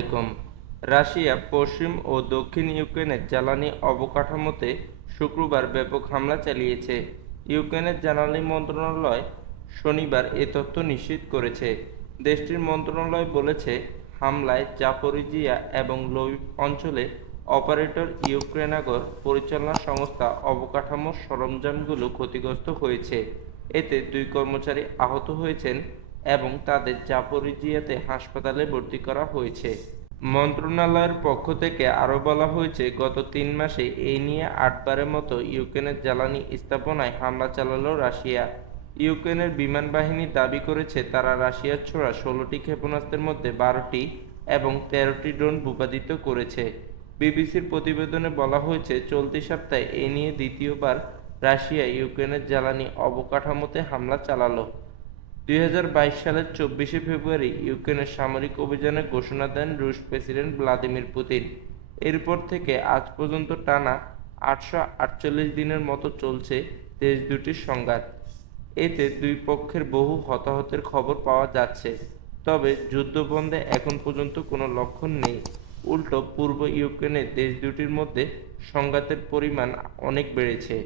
আলাইকুম। রাশিয়া পশ্চিম ও দক্ষিণ ইউক্রেনের জ্বালানি অবকাঠামোতে শুক্রবার ব্যাপক হামলা চালিয়েছে। ইউক্রেনের জ্বালানি মন্ত্রণালয় শনিবার এ তথ্য নিশ্চিত করেছে। দেশটির মন্ত্রণালয় বলেছে, হামলায় জাপোরিজিয়া এবং লভিভ অঞ্চলে অপারেটর ইউক্রেনাগর পরিচালনা সংস্থা অবকাঠামোর সরঞ্জামগুলো ক্ষতিগ্রস্ত হয়েছে। এতে 2 কর্মচারী আহত হয়েছেন এবং তাদের জাপোরিজিয়াতে হাসপাতালে ভর্তি করা হয়েছে। মন্ত্রণালয়ের পক্ষ থেকে আরও বলা হয়েছে, গত 3 মাসে এই নিয়ে 8 বারের মতো ইউক্রেনের জ্বালানি স্থাপনায় হামলা চালালো রাশিয়া। ইউক্রেনের বিমান বাহিনী দাবি করেছে, তারা রাশিয়ার ছোড়া 16টি ক্ষেপণাস্ত্রের মধ্যে 12টি এবং 13টি ড্রোন ভূপাতিত করেছে। বিবিসির প্রতিবেদনে বলা হয়েছে, চলতি সপ্তাহে এ নিয়ে দ্বিতীয়বার রাশিয়া ইউক্রেনের জ্বালানি অবকাঠামোতে হামলা চালালো। 2022 সালের 24শে ফেব্রুয়ারি ইউক্রেনের সামরিক অভিযানের ঘোষণা দেন রুশ প্রেসিডেন্ট ভ্লাদিমির পুতিন। এরপর থেকে আজ পর্যন্ত টানা 848 দিনের মতো চলছে দেশ দুটির সংঘাত। এতে দুই পক্ষের বহু হতাহতের খবর পাওয়া যাচ্ছে, তবে যুদ্ধবন্ধে এখন পর্যন্ত কোনো লক্ষণ নেই। উল্টো পূর্ব ইউক্রেনের দেশ দুটির মধ্যে সংঘাতের পরিমাণ অনেক বেড়েছে।